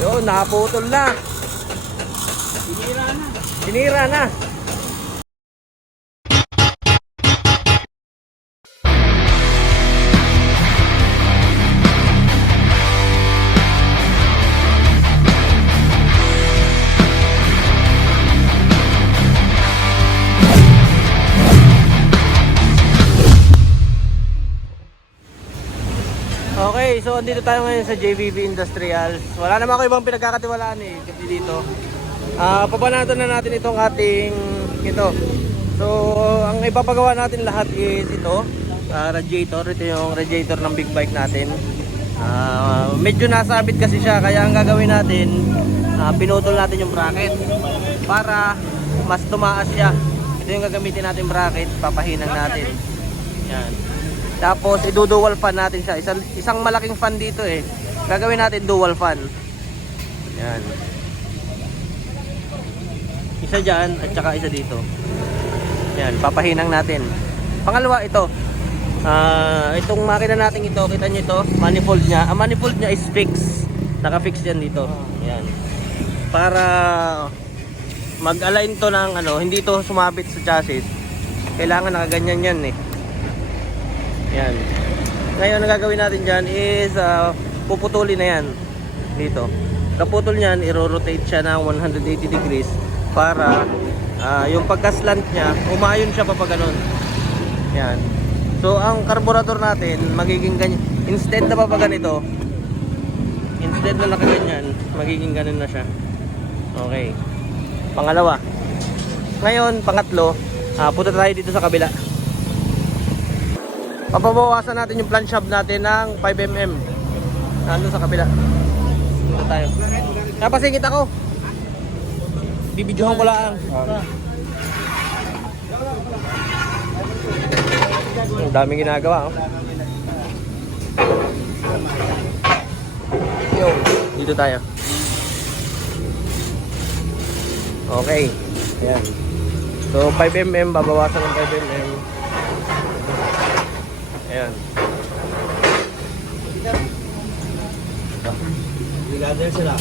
Yun, nakaputol na. Sinira na. Sinira na. So andito tayo ngayon sa JVB Industrials. Wala naman ako ibang pinagkakatiwalaan eh, kasi dito. Ah, papanatan na natin itong ating ito. So, ang ipapagawa natin lahat is ito, ah, radiator. Ito yung radiator ng big bike natin. Ah, medyo nasabit kasi siya, kaya ang gagawin natin, ah, pinutol natin yung bracket para mas tumaas siya. Ito yung gagamitin natin bracket, papahinang natin. Yan. Tapos idudual fan natin siya. Isang, isang malaking fan dito eh. Gagawin natin dual fan. Yan. Isa dyan at saka isa dito. Yan, papahinang natin. Pangalawa ito. Ah, itong makina natin ito, kita nyo ito, manifold niya. Ang manifold niya is fix. Naka-fix yan dito. Yan. Para mag-align to ng ano, hindi to sumabit sa chassis. Kailangan nakaganyan yan eh. Yan. Ngayon, ang gagawin natin dyan is ah, puputulin na yan dito. Kaputol niyan, i-rotate siya ng 180 degrees para ah, yung pagka-slant niya, umayon siya pa ganun. Yan. So, ang carburetor natin, magiging ganyan. Instead na pa ganito, instead na nakaganyan, magiging ganun na siya. Okay. Pangalawa. Ngayon, pangatlo, ah, punta tayo dito sa kabila. Papabawasan natin yung plan shop natin ng 5mm. Nandun sa kabila. Dito tayo. Napasingit ako. Bibidyohan ko lang. Ang daming ginagawa. Oh. Yo, dito tayo. Okay. Ayan. So 5mm, babawasan ng 5mm. Ayan. Brigada sila.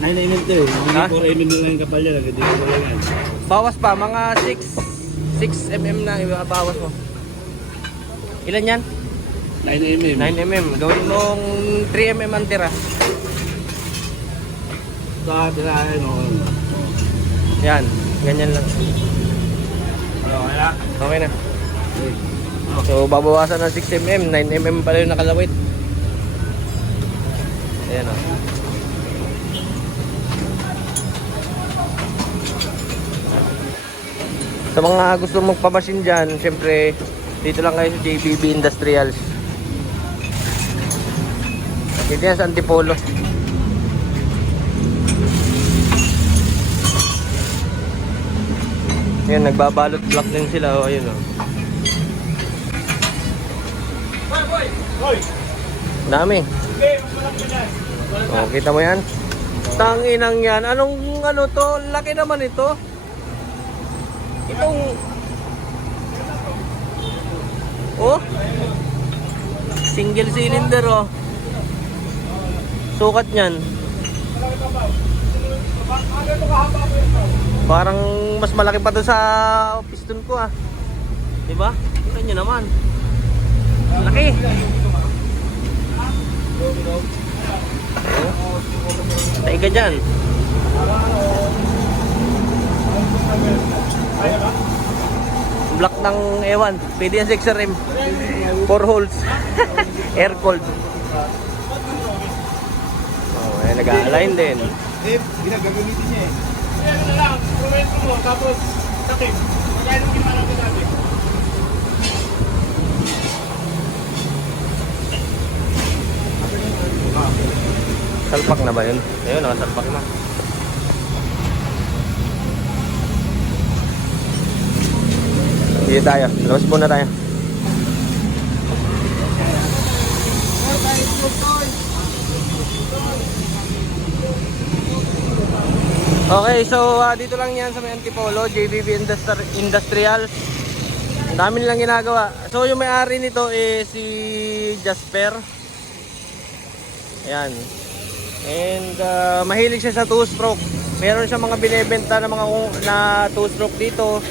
9 mm to eh. Hindi 4 mm lang yung kapal yan. Hindi ko lang yan. Bawas pa, mga 6 6 mm na ibabawas mo. Ilan yan? 9 mm. 9 mm. Gawin mong 3 mm ang tira. Sa tirahin mo. Yan, ganyan lang. Okay na. So, babawasan ng 6 mm, 9 mm pala yung nakalawit. Ayan o. Sa mga gusto magpabasin dyan, syempre, dito lang kayo sa JBB Industrials. Dito yan sa Antipolo. Yan, nagbabalot block din sila. O, ayun o. Dami. Oh, kita mo yan? Tanginang yan. Anong ano to? Laki naman ito. Itong... Oh? Single cylinder oh. Sukat niyan. Parang mas malaki pa to sa piston ko ah. 'Di ba? Kita niyo naman. Laki. Tayo ka dyan. Block ng ewan. Pwede yan 6RM. 4 holes. Air cold. Oh, ayan, nag-align din. Eh, ginagagamitin niya eh. Kaya na lang, prometro mo, tapos takim. Magkano gimana ko sabi? Salpak na ba yun? Ayun, nakasalpak na. Dito tayo. Labas muna tayo. Okay, so ah, dito lang yan sa may Antipolo, JBB Industri- Industrial. Ang dami nilang ginagawa. So yung may-ari nito is si Jasper. Ayan. And uh, mahilig siya sa two-stroke. Meron siya mga binebenta na mga na two-stroke dito.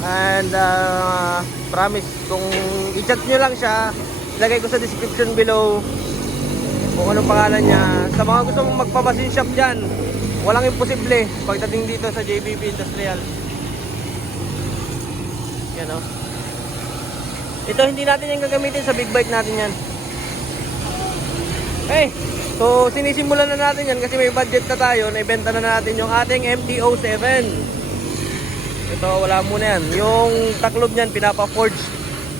And uh, promise, kung i-chat nyo lang siya, ilagay ko sa description below kung anong pangalan niya. Sa mga gusto mong magpapasin shop dyan, walang imposible pagdating dito sa JBB Industrial. Yan o. Ito hindi natin yung gagamitin sa big bike natin yan. Okay, so sinisimulan na natin yan kasi may budget na tayo. Naibenta na natin yung ating MTO7. Ito, wala muna yan. Yung taklob niyan, pinapa-forge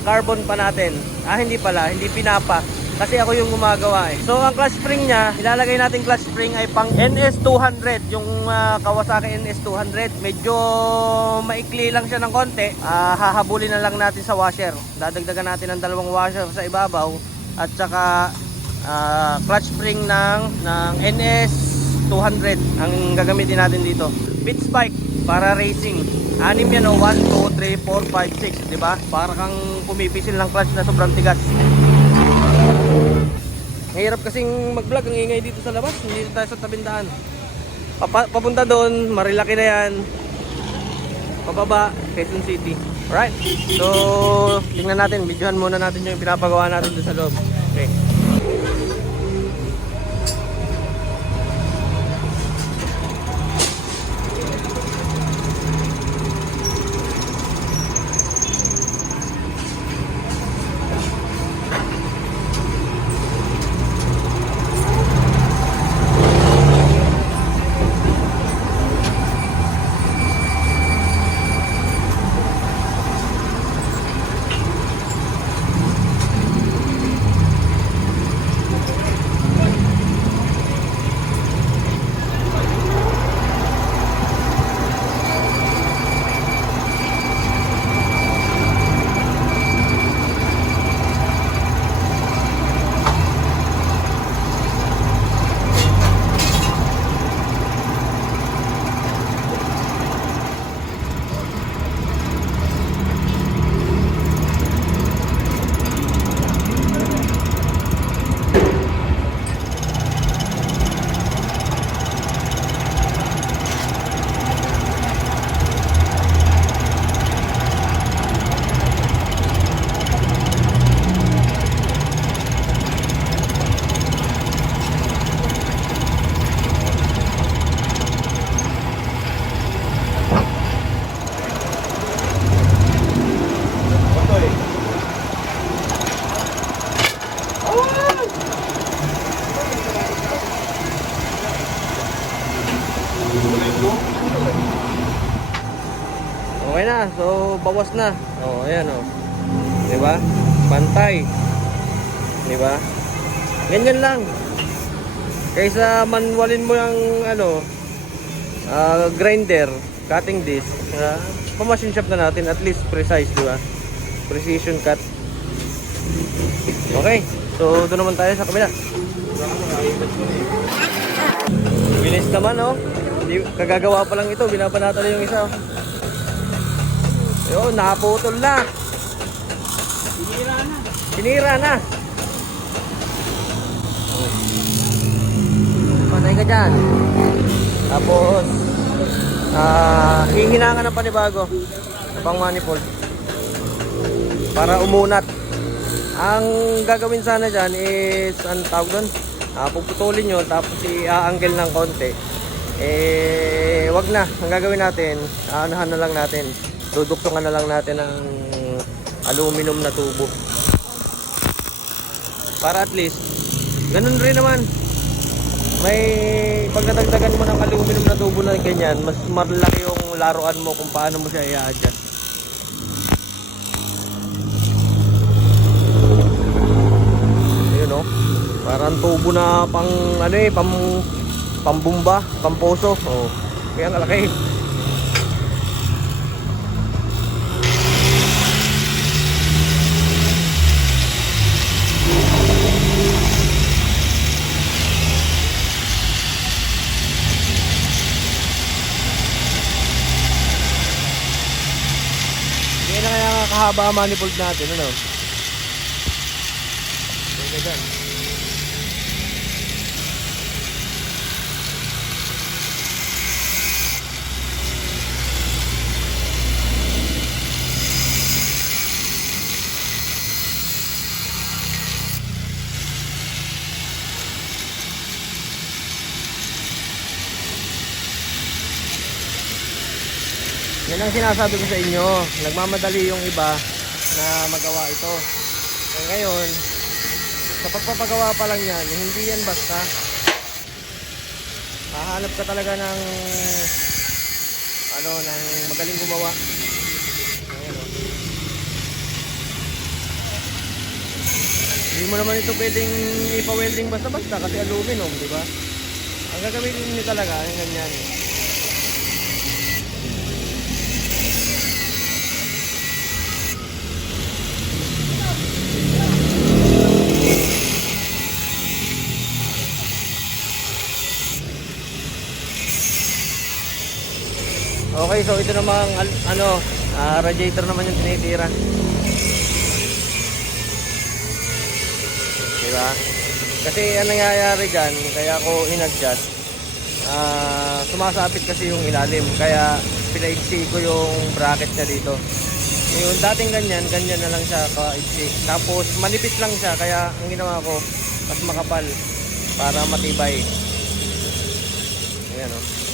carbon pa natin. Ah, hindi pala. Hindi pinapa. Kasi ako yung gumagawa eh. So, ang clutch spring niya, ilalagay natin clutch spring ay pang NS200. Yung ah, Kawasaki NS200. Medyo maikli lang siya ng konti. Ah, hahabulin na lang natin sa washer. Dadagdagan natin ng dalawang washer sa ibabaw. At saka ah, clutch spring ng, ng NS200 ang gagamitin natin dito. Pit spike para racing. Anim yan o. 1, 2, 3, 4, 5, 6. Diba? Para kang pumipisil ng clutch na sobrang tigas. Mahirap kasing mag-vlog ang ingay dito sa labas. Hindi tayo sa tabindaan. Papa, papunta doon, marilaki na yan. Pababa, Quezon City. Alright. So, tingnan natin. Videohan muna natin yung pinapagawa natin doon sa loob. Okay na. So, bawas na. Oh, ayan oh. 'Di ba? Pantay. 'Di ba? Ganyan lang. Kaysa manualin mo yung ano, ah, grinder, cutting disc, uh, pamachine shop na natin at least precise, 'di ba? Precision cut. Okay. So, doon naman tayo sa kabila. Bilis naman, oh. Kagagawa pa lang ito, binabanata na yung isa. oh. Yun, naputol na. Sinira na. Sinira na. Panay ka dyan. Tapos, ah, hihinangan ng panibago. Pang manifold. Para umunat. Ang gagawin sana dyan is, ang tawag doon? Ah, puputulin nyo, tapos i-angle ng konti. Eh, wag na. Ang gagawin natin, aanahan na lang natin. Duduktungan na lang natin ng aluminum na tubo. Para at least, ganun rin naman. May pag nadagdagan mo ng aluminum na tubo na ganyan, mas malaki yung laruan mo kung paano mo siya i-adjust. Ayun oh. Parang tubo na pang ano eh, pang pambumba, pamposo. Oh. Kaya ang laki. Kaya na kaya kahaba ang manifold natin, ano? Kaya dyan. Yan ang sinasabi ko sa inyo. Nagmamadali yung iba na magawa ito. Eh, ngayon, sa pagpapagawa pa lang yan, hindi yan basta. Hahanap ka talaga ng ano, ng magaling gumawa. Ayan. Hindi mo naman ito pwedeng ipa-welding basta-basta kasi aluminum, di ba? Ang gagawin niyo talaga, yung ganyan. Okay, so ito namang ano, ah, radiator naman yung tinitira. Diba? Kasi ang nangyayari dyan, kaya ako in-adjust, ah, sumasapit kasi yung ilalim. Kaya pinaiksi ko yung bracket niya dito. Yung dating ganyan, ganyan na lang siya kaiksi. Tapos manipis lang siya, kaya ang ginawa ko, mas makapal para matibay. Ayan o. Next.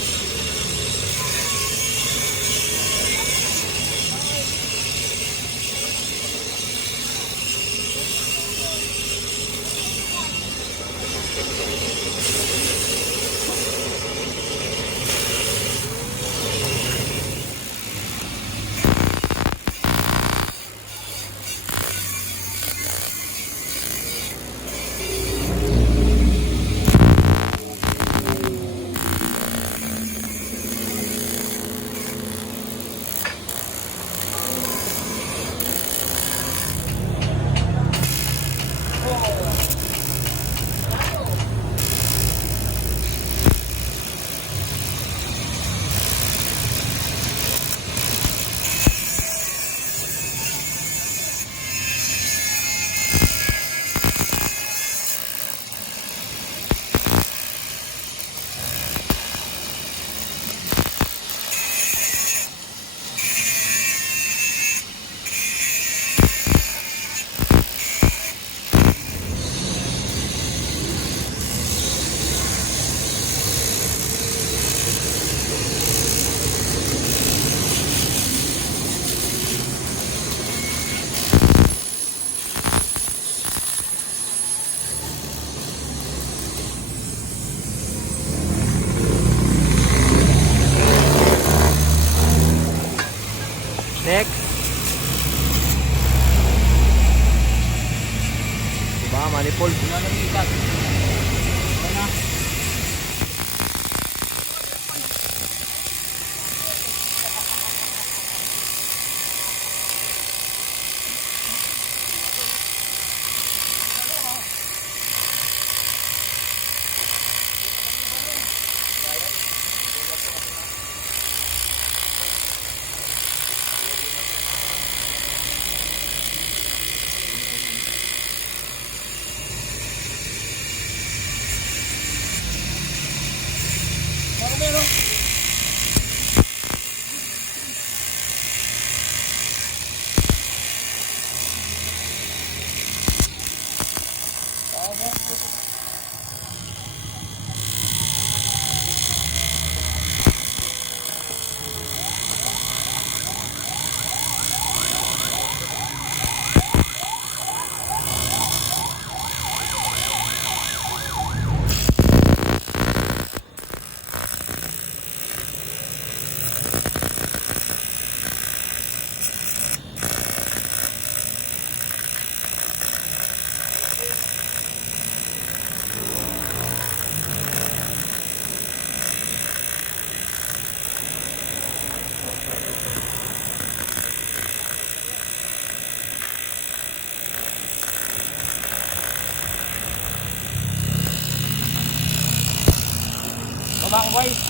Baba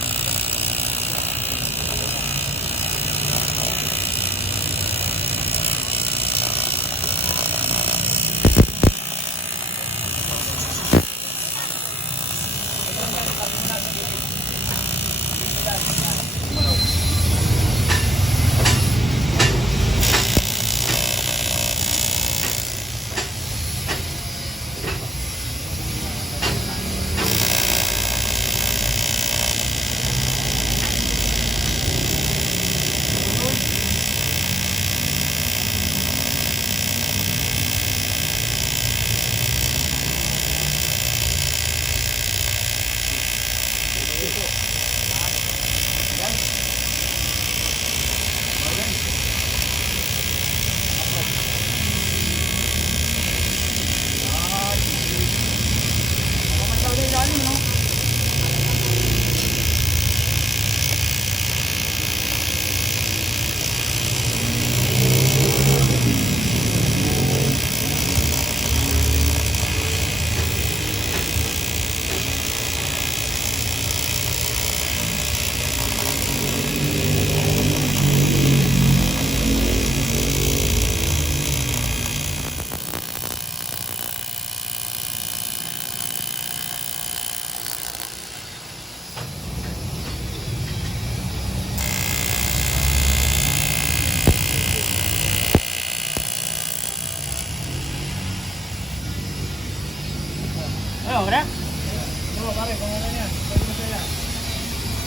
Ano, wala? Oo, pare, kung ano yan. Pwede mo sila.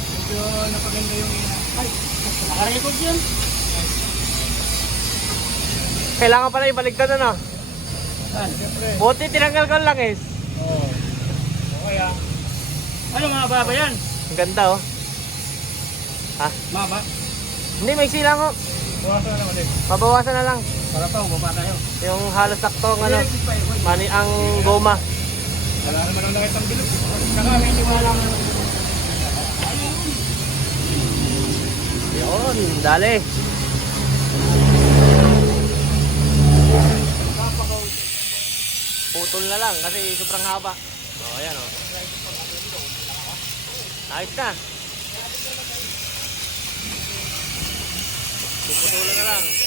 Medyo napaganda yung ina. Ay, nakarecord yun. Kailangan pala ibalik ka na, no? Saan? Siyempre. Buti tinanggal ko ang langis. Oo. Okay ah. Ano mga baba yan? Ang ganda, oh. Ha? Mama. Hindi, may lang, oh. Buwasan na naman eh. Mabawasan na lang. Para pa, baba tayo. Yung halos sakto ang ano, eh, mani ang goma. Wala naman ang nakitang bilog. Saka may tiwala mo. Yun, dali. Putol na lang kasi sobrang haba. Oh, ayan oh. Ayos na. Puputulan na lang.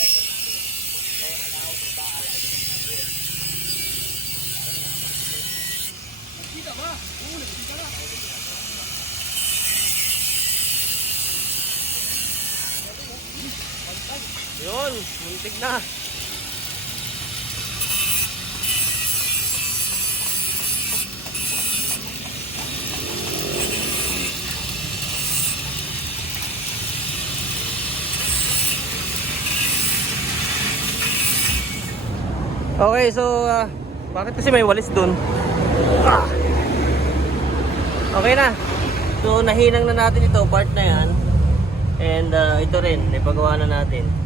Yun, muntik na. Okay, so ah, bakit kasi may walis dun? Ah! Okay na. So nahinang na natin ito, part na yan. And ah, ito rin, ipagawa na natin.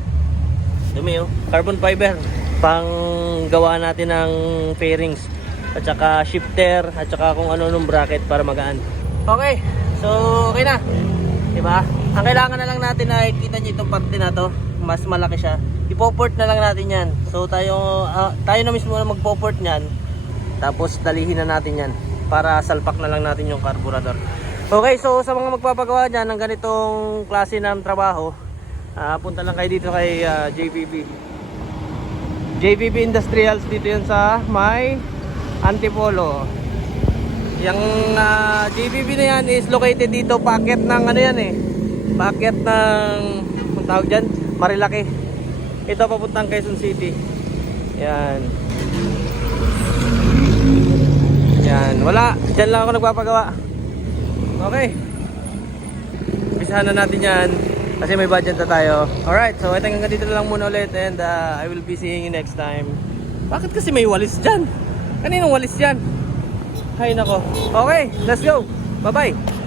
Dumi oh. Carbon fiber. Pang gawa natin ng fairings. At saka shifter. At saka kung ano nung bracket para magaan. Okay. So, okay na. Diba? Ang kailangan na lang natin na ikita nyo itong parte na to. Mas malaki siya. Ipoport na lang natin yan. So, tayo, ah, tayo na mismo na magpoport nyan. Tapos, dalihin na natin yan. Para salpak na lang natin yung carburetor. Okay, so sa mga magpapagawa dyan ng ganitong klase ng trabaho, Ah, punta lang kayo dito kay ah, JVB. JVB Industrials dito yun sa may Antipolo. Yung ah, JVB na yan is located dito packet ng ano yan eh. Packet ng kung tawag dyan, Marilaki. Ito papuntang Quezon City. Yan. Yan, wala. Diyan lang ako nagpapagawa. Okay. Umpisahan na natin yan. Kasi may budget na tayo. Alright, so ito hanggang dito lang muna ulit and uh, I will be seeing you next time. Bakit kasi may walis dyan? Kaninong walis dyan? Hay nako. Okay, let's go. Bye-bye.